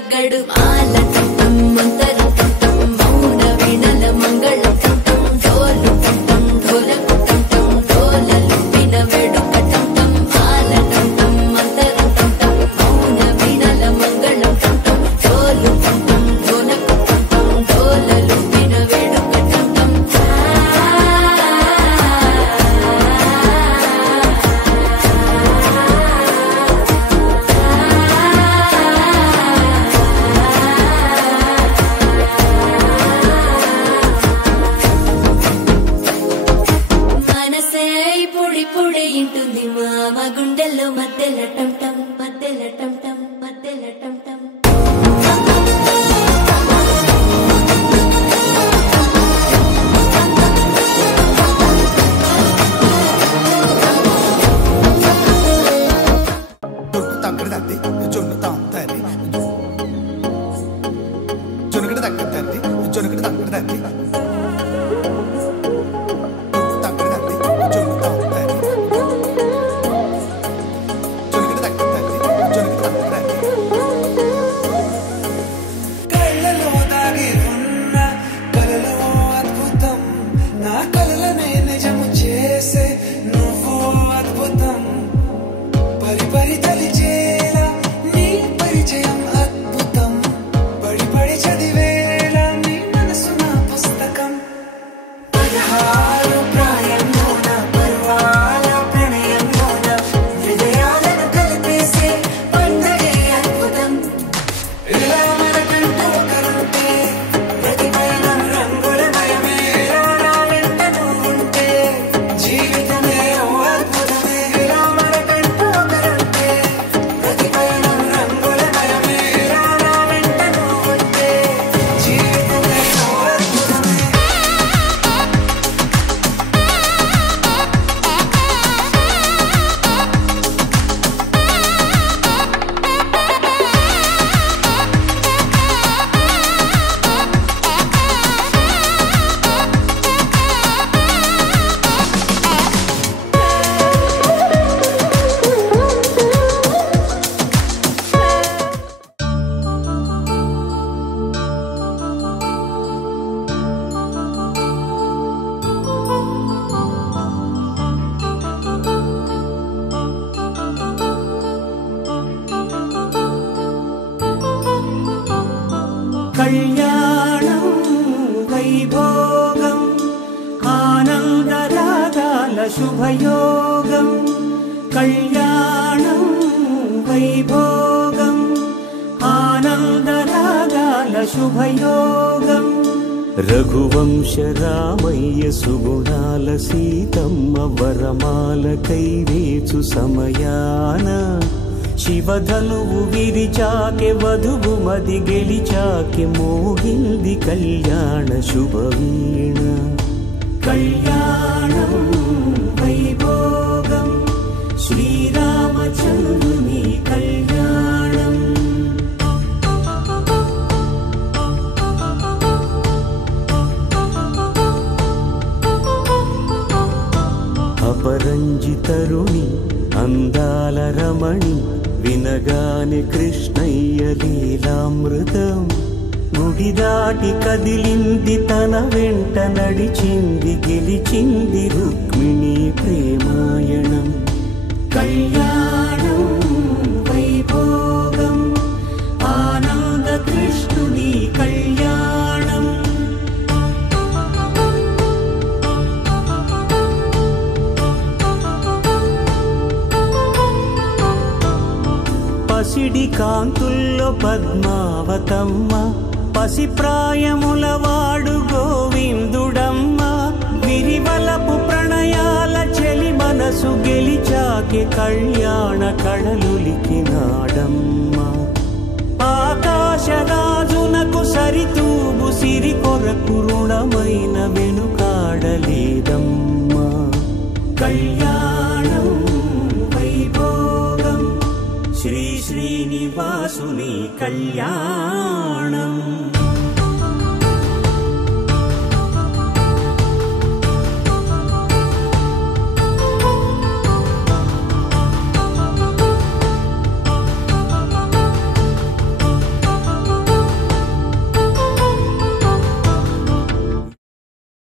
తగ్గడు మాల కంఠం మంతర కంఠం మౌన వీణల మంగళ కంఠం డోలు కంఠం ఢోలకు కంఠం డోలలు విన వేడుక కంఠం మాల కంఠం మంతర కంఠం మౌన వీణల మంగళ కంఠం డోలు కంఠం ఢోలకు కంఠం డోలలు విన వేడుక కంఠం పొడి ఇంటుంది మామ గుండెల్లో మధ్యల టంటం మధ్యల టంటం మధ్యల టంటం కళ్యాణం వైభోగం ఆనందరాగాల శుభయోగం కళ్యాణం వైభోగం ఆనందరాగాల శుభయోగం రఘువంశ రామయ్య సుగుణాల సీతమ్మ వరమాల కైవేచు సమయాన శివధనువు విరిచాకె వధువు మది గెలిచాకె మోగింది కళ్యాణ శుభవీణ కళ్యాణం వైభోగం శ్రీరామచంద్రుని కళ్యాణం అపరంజి తరుణి అందాల రమణి వినగానే కృష్ణయ్య లీలామృతం గుడి దాటి కదిలింది తన వెంట నడిచింది గెలిచింది రుక్మిణి ప్రేమాయణం కళ్యాణం వైభోగం ఆనంద కృష్ణుని కళ్యాణం పసిడి కాంతుల్లో పద్మావతమ్మ పసిప్రాయముల వాడు గోవిందుడమ్మ విరివలపు ప్రణయాల చెలి మనసు గెలిచాకె కళ్యాణ కళలులికినాడమ్మ ఆకాశరాజునకు సరితూగు సిరి కొరకు రుణమైన వెనుకాడలేదమ్మ కళ్యాణం వైభోగం శ్రీ శ్రీనివాసుని కళ్యాణం